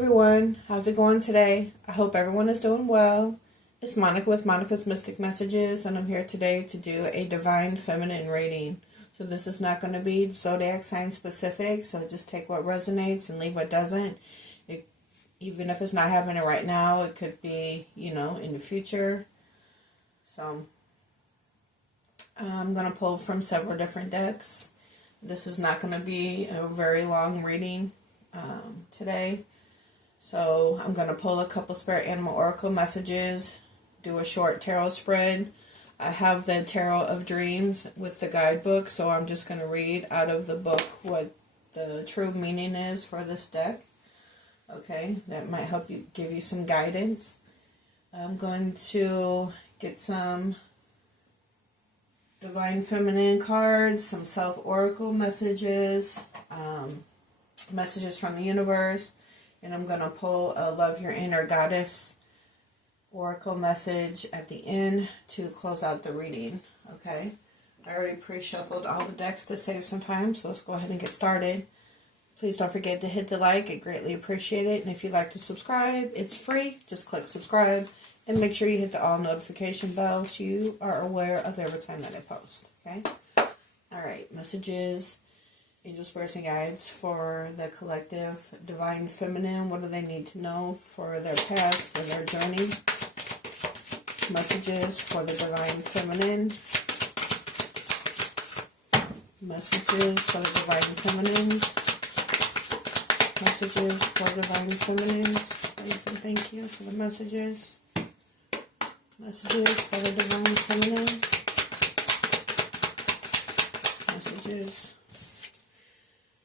everyone, how's it going today? I hope everyone is doing well. It's Monica with Monica's Mystic Messages, and I'm here today to do a Divine Feminine reading. So this is not going to be zodiac sign specific, so just take what resonates and leave what doesn't. Even if it's not happening right now, it could be, in the future. So I'm going to pull from several different decks. This is not going to be a very long reading today. So I'm going to pull a couple Spirit Animal Oracle messages, do a short tarot spread. I have the Tarot of Dreams with the guidebook, so I'm just going to read out of the book what the true meaning is for this deck. Okay, that might help you, give you some guidance. I'm going to get some Divine Feminine cards, some Self-Oracle messages, messages from the universe. And I'm going to pull a Love Your Inner Goddess Oracle message at the end to close out the reading. Okay. I already pre-shuffled all the decks to save some time, so let's go ahead and get started. Please don't forget to hit the like. I greatly appreciate it. And if you'd like to subscribe, it's free. Just click subscribe. And make sure you hit the all notification bell so you are aware of every time that I post. Okay? Alright. Messages. Angel Spirits and Guides for the collective Divine Feminine. What do they need to know for their path, for their journey? Messages for the Divine Feminine. Messages for the Divine Feminines. Messages for Divine Feminines. Please and thank you for the messages. Messages for the Divine Feminine. Messages.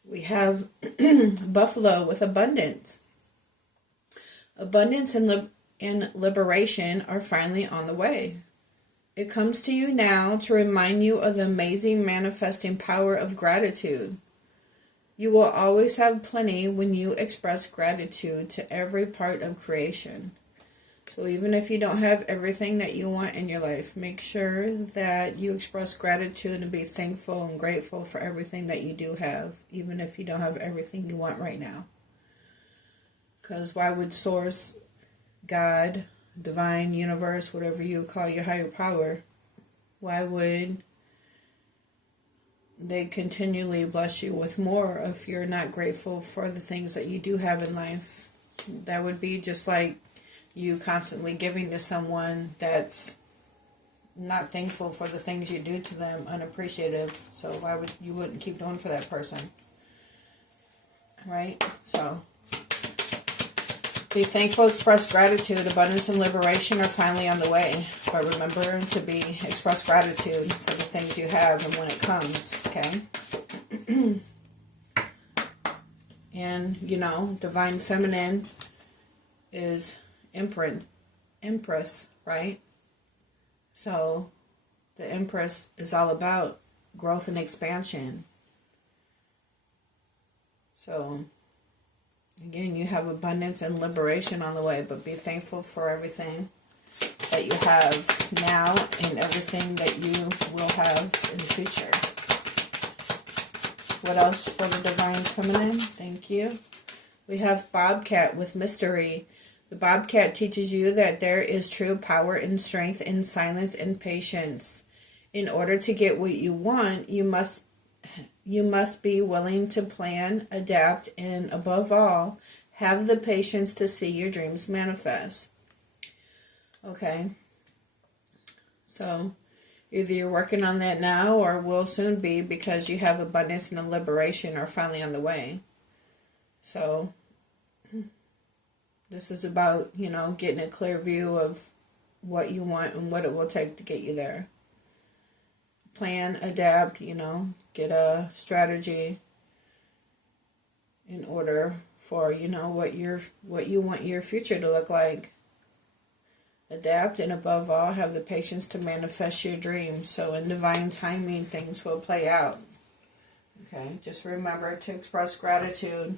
We have Buffalo with abundance. Abundance and liberation are finally on the way. It comes to you now to remind you of the amazing manifesting power of gratitude. You will always have plenty when you express gratitude to every part of creation. So even if you don't have everything that you want in your life, make sure that you express gratitude and be thankful and grateful for everything that you do have, even if you don't have everything you want right now. Because why would Source, God, Divine, Universe, whatever you call your higher power, why would they continually bless you with more if you're not grateful for the things that you do have in life? That would be just like you constantly giving to someone that's not thankful for the things you do to them, unappreciative. So why would you wouldn't keep doing for that person? Right? So be thankful, express gratitude. Abundance and liberation are finally on the way. But remember to express gratitude for the things you have and when it comes, okay? And, Divine Feminine is Empress, right? So the Empress is all about growth and expansion. So again, you have abundance and liberation on the way, but be thankful for everything that you have now and everything that you will have in the future. What else for the Divine Feminine? Thank you. We have Bobcat with mystery. The Bobcat teaches you that there is true power and strength in silence and patience. In order to get what you want, you must be willing to plan, adapt, and above all, have the patience to see your dreams manifest. Okay. So, either you're working on that now or will soon be because you have abundance and liberation are finally on the way. So this is about, getting a clear view of what you want and what it will take to get you there. Plan, adapt, get a strategy in order for, what you want your future to look like. Adapt and above all, have the patience to manifest your dreams. So in divine timing, things will play out. Okay, just remember to express gratitude.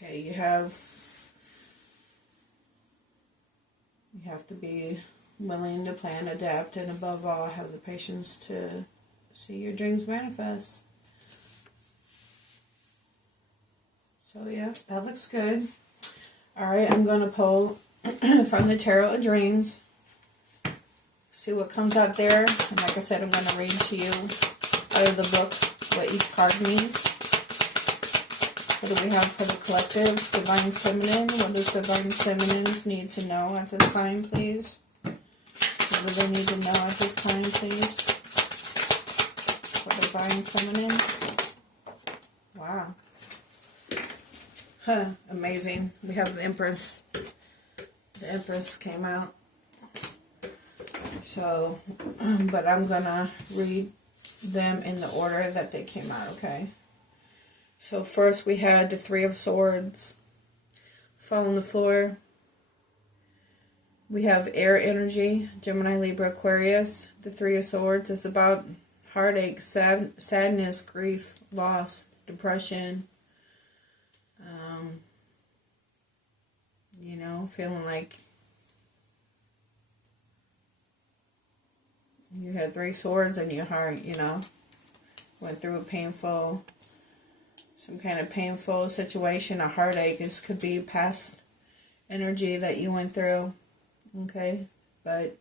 Okay, you have to be willing to plan, adapt, and above all, have the patience to see your dreams manifest. So yeah, that looks good. Alright, I'm going to pull from the Tarot of Dreams. See what comes out there. And like I said, I'm going to read to you out of the book what each card means. What do we have for the collective? Divine Feminine. What does Divine Feminines need to know at this time, please? What do they need to know at this time, please? For Divine Feminine. Wow. Huh. Amazing. We have the Empress. The Empress came out. So, but I'm going to read them in the order that they came out, okay? So first we had the Three of Swords fall on the floor. We have air energy, Gemini, Libra, Aquarius. The Three of Swords is about heartache, sadness, grief, loss, depression. You know, feeling like you had three swords in your heart, you know. Went through some kind of painful situation, a heartache. This could be past energy that you went through, okay? But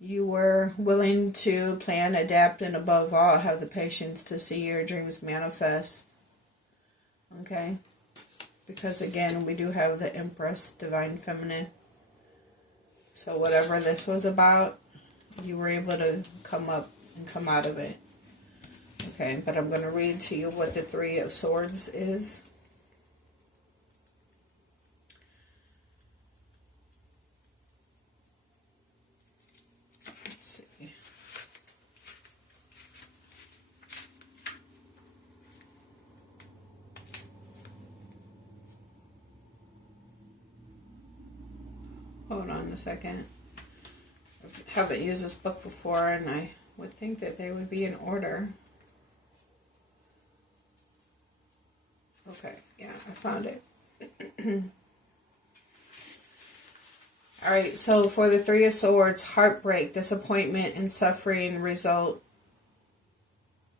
you were willing to plan, adapt, and above all, have the patience to see your dreams manifest, okay? Because again, we do have the Empress, Divine Feminine. So whatever this was about, you were able to come up and come out of it. Okay, but I'm going to read to you what the Three of Swords is. Let's see. Hold on a second. I haven't used this book before, and I would think that they would be in order. Okay, yeah, I found it. Alright, so for the Three of Swords, heartbreak, disappointment, and suffering result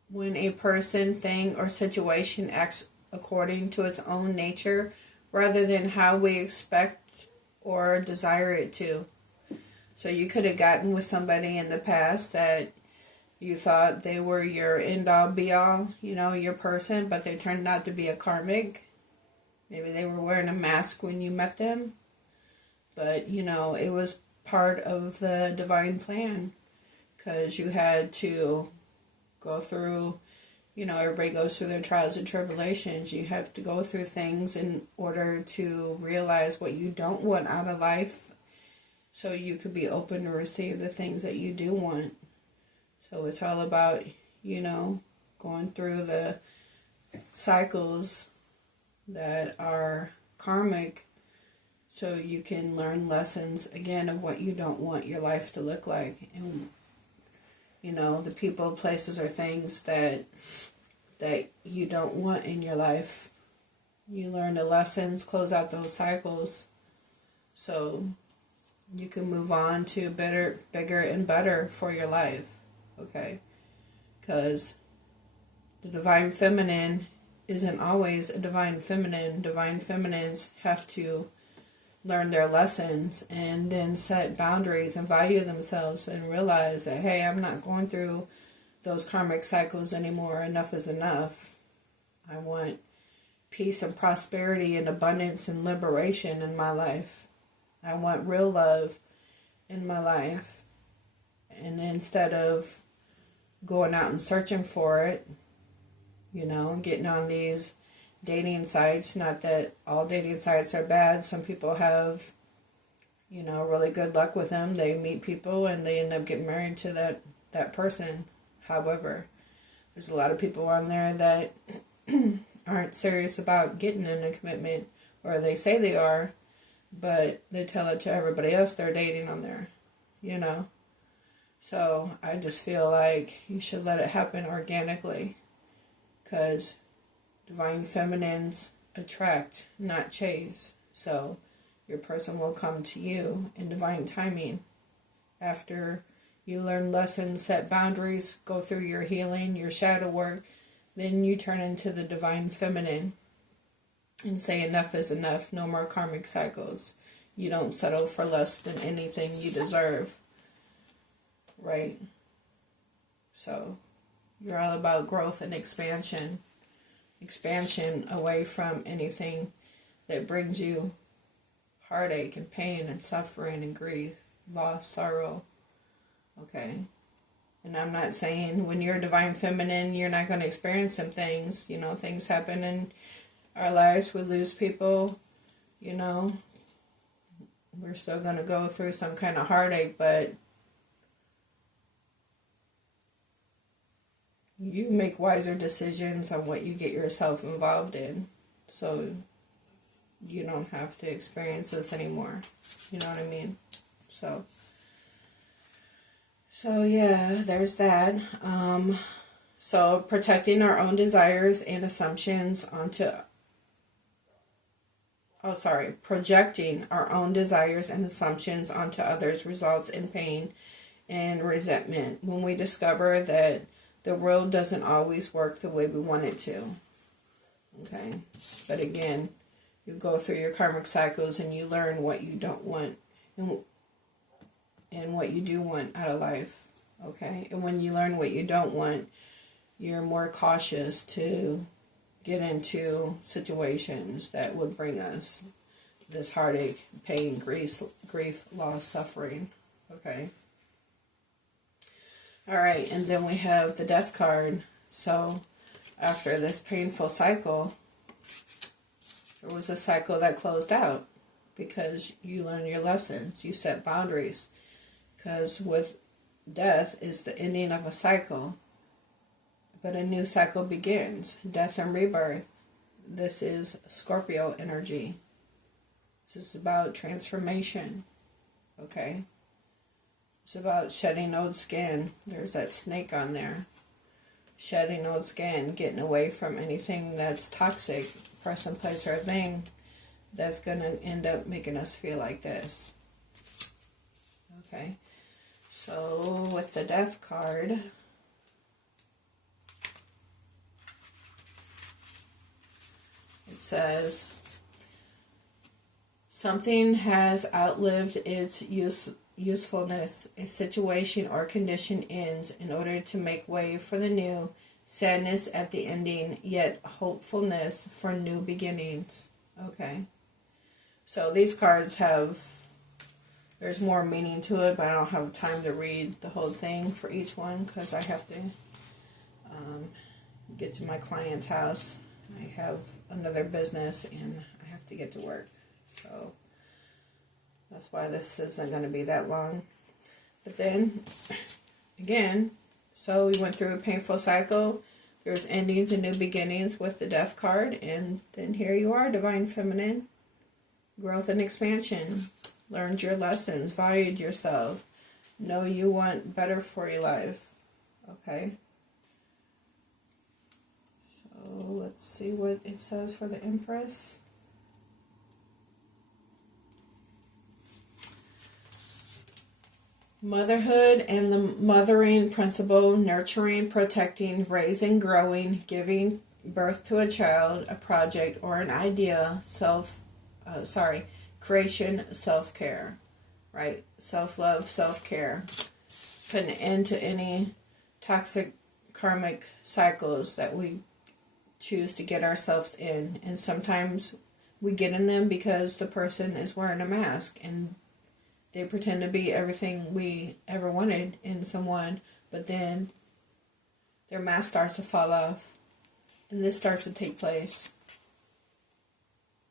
when a person, thing, or situation acts according to its own nature rather than how we expect or desire it to. So you could have gotten with somebody in the past that you thought they were your end-all, be-all, you know, your person, but they turned out to be a karmic. Maybe they were wearing a mask when you met them. But, you know, it was part of the divine plan. Because you had to go through, you know, everybody goes through their trials and tribulations. You have to go through things in order to realize what you don't want out of life. So you could be open to receive the things that you do want. So it's all about, you know, going through the cycles that are karmic so you can learn lessons, again, of what you don't want your life to look like. And, you know, the people, places, or things that you don't want in your life. You learn the lessons, close out those cycles so you can move on to better, bigger, and better for your life. Okay, because the Divine Feminine isn't always a Divine Feminine. Divine Feminines have to learn their lessons and then set boundaries and value themselves and realize that, hey, I'm not going through those karmic cycles anymore. Enough is enough. I want peace and prosperity and abundance and liberation in my life. I want real love in my life. And instead of going out and searching for it, you know, getting on these dating sites, not that all dating sites are bad. Some people have, you know, really good luck with them. They meet people and they end up getting married to that person. However, there's a lot of people on there that aren't serious about getting in a commitment, or they say they are, but they tell it to everybody else they're dating on there, you know. So I just feel like you should let it happen organically, because Divine Feminines attract, not chase. So your person will come to you in divine timing. After you learn lessons, set boundaries, go through your healing, your shadow work, then you turn into the Divine Feminine. and say enough is enough. No more karmic cycles. You don't settle for less than anything you deserve. Right? So you're all about growth and expansion. Expansion away from anything that brings you heartache and pain and suffering and grief, loss, sorrow. Okay? And I'm not saying when you're a divine feminine, you're not going to experience some things. You know, things happen in our lives. We lose people. You know, we're still going to go through some kind of heartache, but you make wiser decisions on what you get yourself involved in. So you don't have to experience this anymore. You know what I mean? So yeah, there's that. So protecting our own desires and assumptions onto... projecting our own desires and assumptions onto others results in pain and resentment when we discover that the world doesn't always work the way we want it to. Okay? But again, you go through your karmic cycles and you learn what you don't want and what you do want out of life. Okay? And when you learn what you don't want, you're more cautious to get into situations that would bring us this heartache, pain, grief, loss, suffering. Okay? Alright, and then we have the death card. So, after this painful cycle, there was a cycle that closed out because you learned your lessons, you set boundaries. Because with death is the ending of a cycle, but a new cycle begins. Death and rebirth. This is Scorpio energy. This is about transformation. Okay? It's about shedding old skin. There's that snake on there. Shedding old skin, getting away from anything that's toxic, person, place, or thing that's going to end up making us feel like this. Okay? So, with the death card, it says, something has outlived its usefulness. A situation or condition ends in order to make way for the new. Sadness at the ending, yet hopefulness for new beginnings. Okay. So these cards have, there's more meaning to it, but I don't have time to read the whole thing for each one because I have to get to my client's house. I have another business and I have to get to work. So that's why this isn't going to be that long. But then, again, so we went through a painful cycle. There's endings and new beginnings with the death card. And then here you are, Divine Feminine. Growth and expansion. Learned your lessons. Valued yourself. Know you want better for your life. Okay? So let's see what it says for the Empress. Motherhood and the mothering principle, nurturing, protecting, raising, growing, giving birth to a child, a project, or an idea, creation, self-care, right? Self-love, self-care. Put an end to any toxic karmic cycles that we choose to get ourselves in. And sometimes we get in them because the person is wearing a mask and they pretend to be everything we ever wanted in someone, but then their mask starts to fall off, and this starts to take place.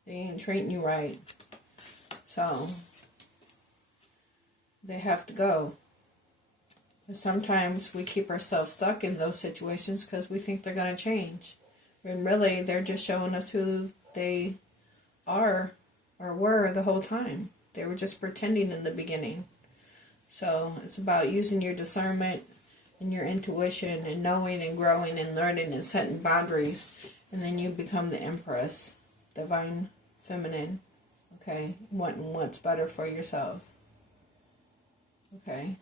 They ain't treating you right. So, they have to go. And sometimes we keep ourselves stuck in those situations because we think they're going to change. When really, they're just showing us who they are or were the whole time. They were just pretending in the beginning. So it's about using your discernment and your intuition and knowing and growing and learning and setting boundaries. And then you become the Empress, Divine Feminine. Okay? Wanting what's better for yourself. Okay?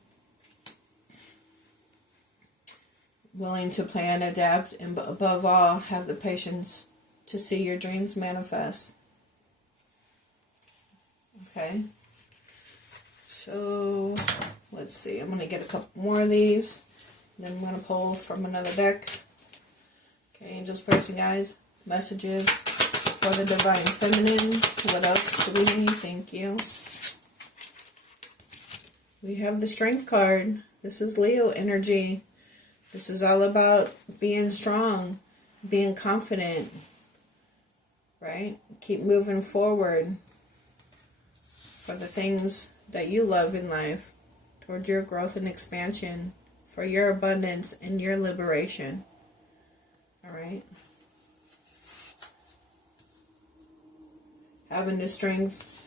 Willing to plan, adapt, and above all, have the patience to see your dreams manifest. Okay. So, let's see. I'm going to get a couple more of these. Then I'm going to pull from another deck. Okay, angels, spirits, and guides. Messages for the divine feminine. What else do we need? Thank you. We have the strength card. This is Leo energy. This is all about being strong, being confident, right? Keep moving forward for the things that you love in life, towards your growth and expansion, for your abundance and your liberation. All right? Having the strength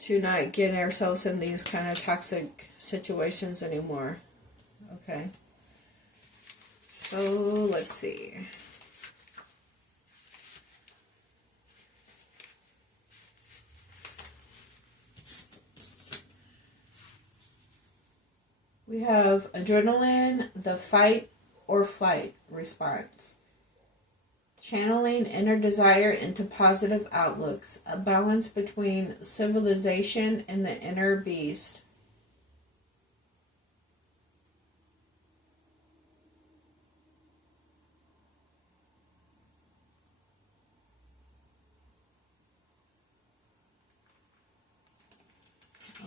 to not get ourselves in these kind of toxic situations anymore. Okay? So, let's see. We have adrenaline, the fight or flight response. Channeling inner desire into positive outlooks. A balance between civilization and the inner beast.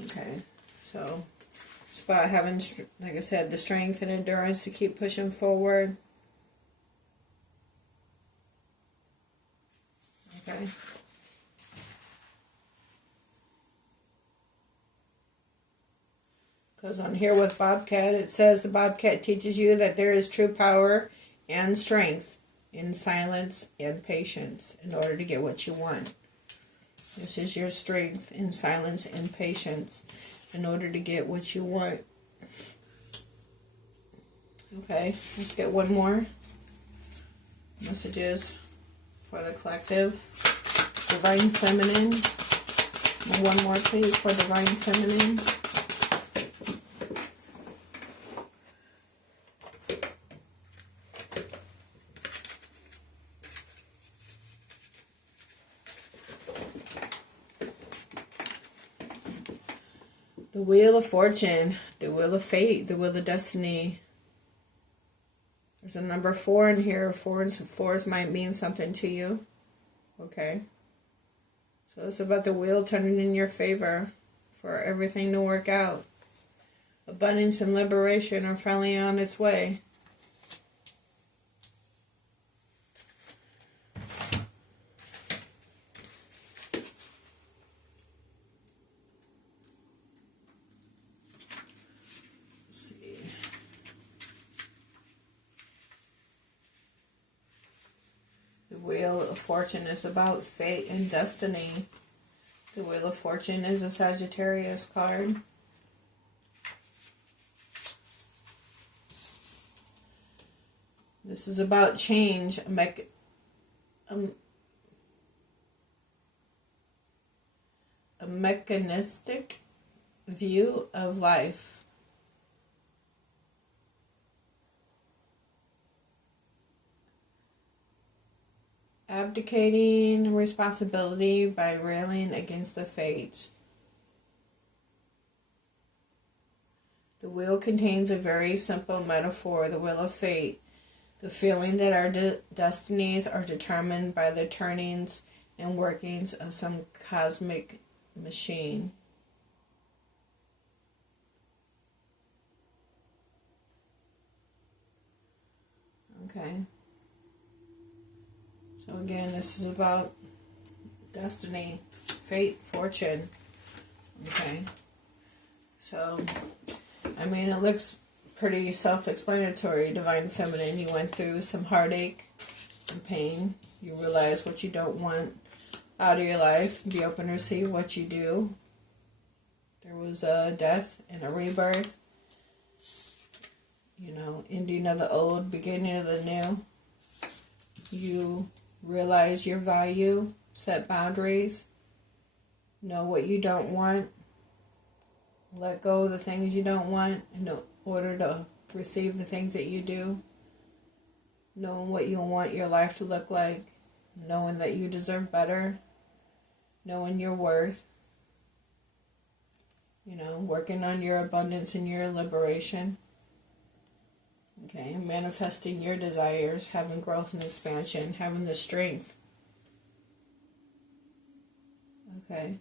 Okay, so it's about having, like I said, the strength and endurance to keep pushing forward. Okay. Because on here with Bobcat, it says the Bobcat teaches you that there is true power and strength in silence and patience in order to get what you want. This is your strength in silence and patience in order to get what you want. Okay, let's get one more. Messages for the collective. Divine Feminine. One more, please, for Divine Feminine. The Wheel of Fortune, the Wheel of Fate, the Wheel of Destiny. There's a number 4 in here. Fours might mean something to you. Okay. So it's about the wheel turning in your favor for everything to work out. Abundance and liberation are finally on its way. The Wheel of Fortune is about fate and destiny. The Wheel of Fortune is a Sagittarius card. This is about change, a mechanistic view of life. Abdicating responsibility by railing against the fates. The wheel contains a very simple metaphor, the wheel of fate. The feeling that our destinies are determined by the turnings and workings of some cosmic machine. Okay. So again, this is about destiny, fate, fortune. Okay. So, I mean, it looks pretty self-explanatory. Divine Feminine, you went through some heartache and pain. You realize what you don't want out of your life. Be open to receive what you do. There was a death and a rebirth. You know, ending of the old, beginning of the new. You realize your value, set boundaries, know what you don't want, let go of the things you don't want in order to receive the things that you do, knowing what you want your life to look like, knowing that you deserve better, knowing your worth, you know, working on your abundance and your liberation. Okay, manifesting your desires, having growth and expansion, having the strength. Okay,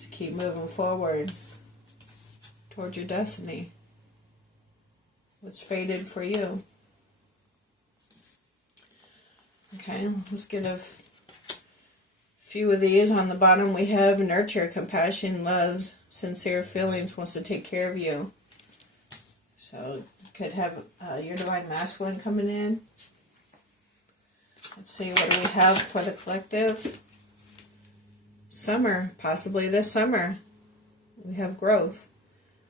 to keep moving forward towards your destiny. What's fated for you? Okay, let's get a few of these. On the bottom we have nurture, compassion, love, sincere feelings, wants to take care of you. So you could have your divine masculine coming in. Let's see, what do we have for the collective? Summer, possibly this summer. We have growth,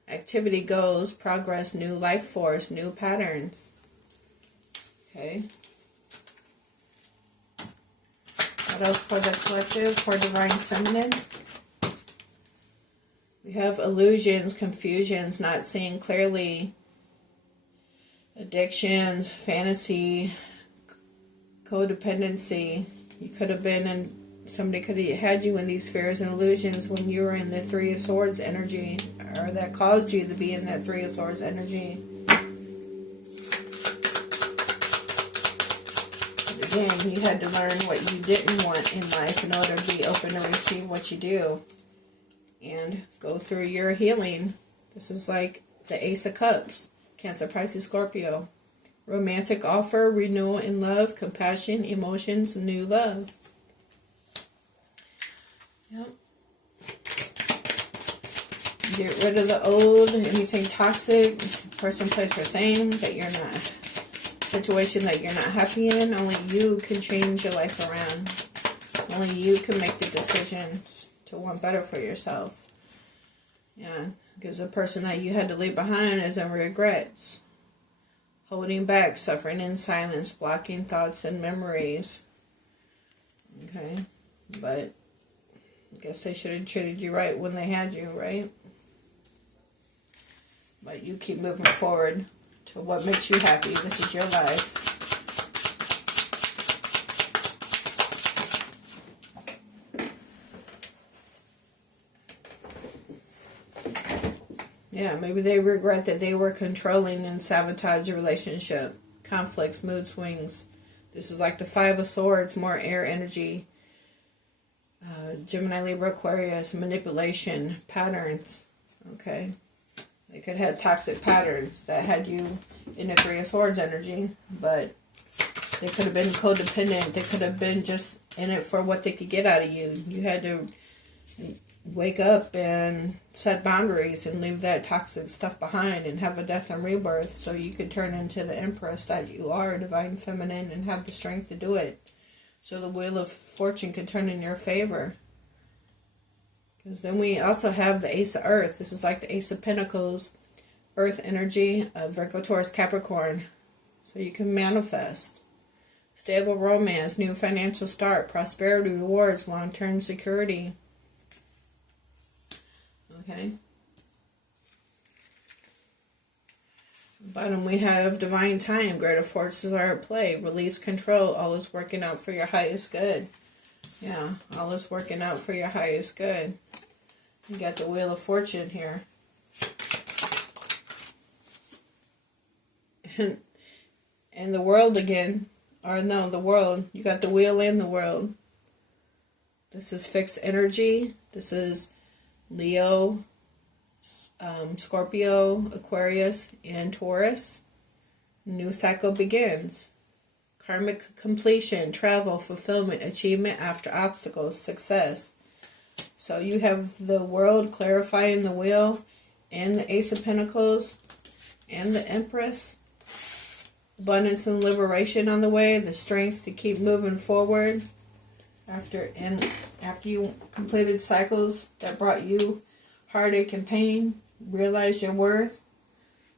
activity, goals, progress, new life force, new patterns. Okay. What else for the collective, for divine feminine? We have illusions, confusions, not seeing clearly, addictions, fantasy, codependency. You could have been in, somebody could have had you in these fears and illusions when you were in the Three of Swords energy, or that caused you to be in that Three of Swords energy. But again, you had to learn what you didn't want in life in order to be open to receive what you do. And go through your healing. This is like the Ace of Cups. Cancer, Pisces, Scorpio. Romantic offer, renewal in love, compassion, emotions, new love. Yep. Get rid of the old, anything toxic, person, place, or thing that you're not, situation that you're not happy in. Only you can change your life around. Only you can make the decision to want better for yourself. Yeah, because the person that you had to leave behind is in regrets. Holding back, suffering in silence, blocking thoughts and memories. Okay, but I guess they should have treated you right when they had you, right? But you keep moving forward to what makes you happy. This is your life. Yeah, maybe they regret that they were controlling and sabotage your relationship. Conflicts, mood swings. This is like the Five of Swords, more air energy. Gemini, Libra, Aquarius, manipulation, patterns. Okay. They could have toxic patterns that had you in the Three of Swords energy, but they could have been codependent. They could have been just in it for what they could get out of you. You had to wake up and set boundaries and leave that toxic stuff behind and have a death and rebirth so you could turn into the Empress that you are, divine feminine, and have the strength to do it. So the Wheel of Fortune could turn in your favor. Because then we also have the Ace of Earth. This is like the Ace of Pentacles, Earth energy, Virgo, Taurus, Capricorn. So you can manifest. Stable romance, new financial start, prosperity, rewards, long-term security. Okay. Bottom we have divine time, greater forces are at play, release control, all is working out for your highest good. Yeah, all is working out for your highest good. You got the Wheel of Fortune here. And the world again, or no, the world. You got the wheel and the world. This is fixed energy. This is Leo, Scorpio, Aquarius, and Taurus. New cycle begins. Karmic completion, travel, fulfillment, achievement after obstacles, success. So you have the world clarifying the wheel and the Ace of Pentacles and the Empress. Abundance and liberation on the way, the strength to keep moving forward after you completed cycles that brought you heartache and pain, realize your worth.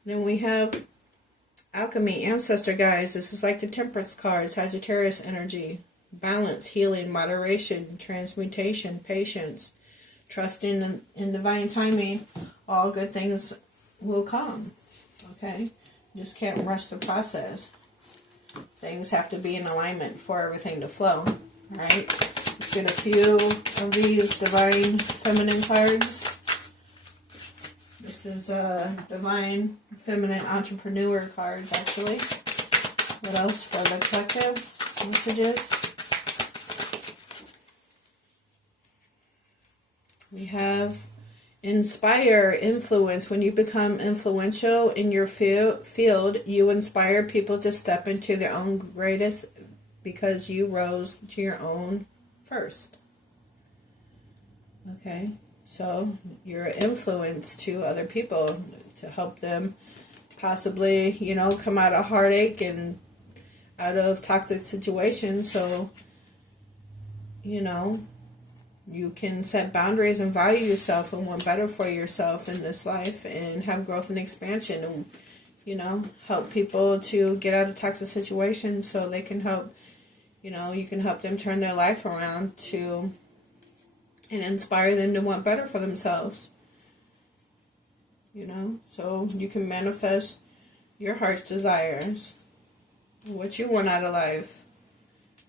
Then we have Alchemy, Ancestor Guides. This is like the Temperance card, Sagittarius energy. Balance, healing, moderation, transmutation, patience, trusting in divine timing. All good things will come. Okay? You just can't rush the process. things have to be in alignment for everything to flow. Alright, let's get a few of these Divine Feminine cards. This is a Divine Feminine Entrepreneur cards, actually. What else for the collective messages? We have inspire, influence. When you become influential in your field, you inspire people to step into their own greatest because you rose to your own first. Okay, so you're an influence to other people to help them possibly, you know, come out of heartache and out of toxic situations. So, you know, you can set boundaries and value yourself and want better for yourself in this life and have growth and expansion and, you know, help people to get out of toxic situations so they can help, you know, you can help them turn their life around to and inspire them to want better for themselves. You know, so you can manifest your heart's desires, what you want out of life,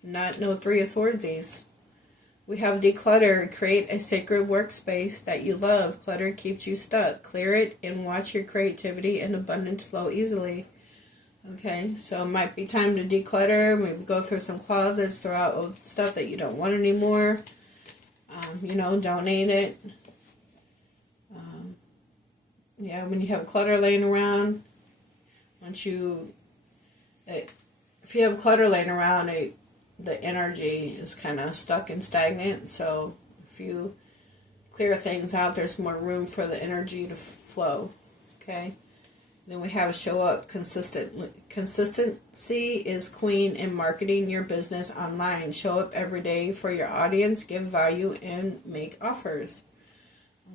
not no Three of Swordsies. We have declutter. Create a sacred workspace that you love. Clutter keeps you stuck. Clear it and watch your creativity and abundance flow easily. Okay, so it might be time to declutter. Maybe go through some closets, throw out old stuff that you don't want anymore. You know, donate it. Yeah, when you have clutter laying around, if you have clutter laying around, the energy is kind of stuck and stagnant. So if you clear things out, there's more room for the energy to flow. Okay. Then we have show up consistently. Consistency is queen in marketing your business online. Show up every day for your audience, give value, and make offers.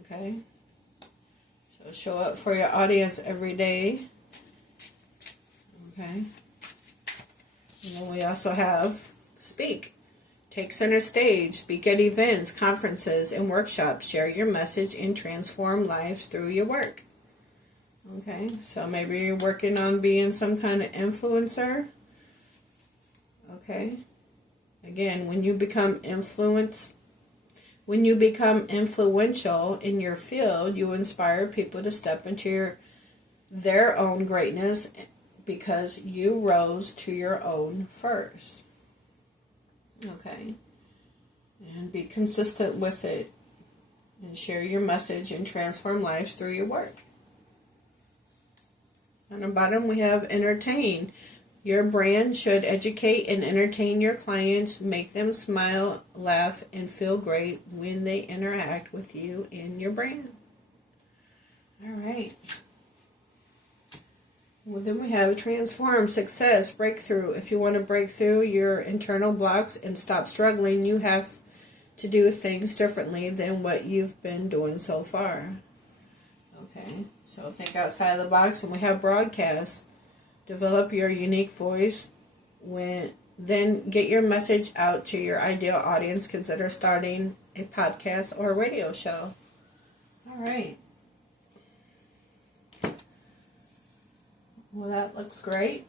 Okay. So show up for your audience every day. Okay. And then we also have speak. Take center stage. Speak at events, conferences, and workshops. Share your message and transform lives through your work. Okay, so maybe you're working on being some kind of influencer. Okay. Again, when you become influential in your field, you inspire people to step into their own greatness because you rose to your own first. Okay. And be consistent with it. And share your message and transform lives through your work. On the bottom we have entertain. Your brand should educate and entertain your clients, make them smile, laugh, and feel great when they interact with you and your brand. All right. Well, then we have transform, success, breakthrough. If you want to break through your internal blocks and stop struggling, you have to do things differently than what you've been doing so far. Okay, so think outside the box, and we have broadcast. Develop your unique voice. Then get your message out to your ideal audience. Consider starting a podcast or a radio show. All right. Well, that looks great.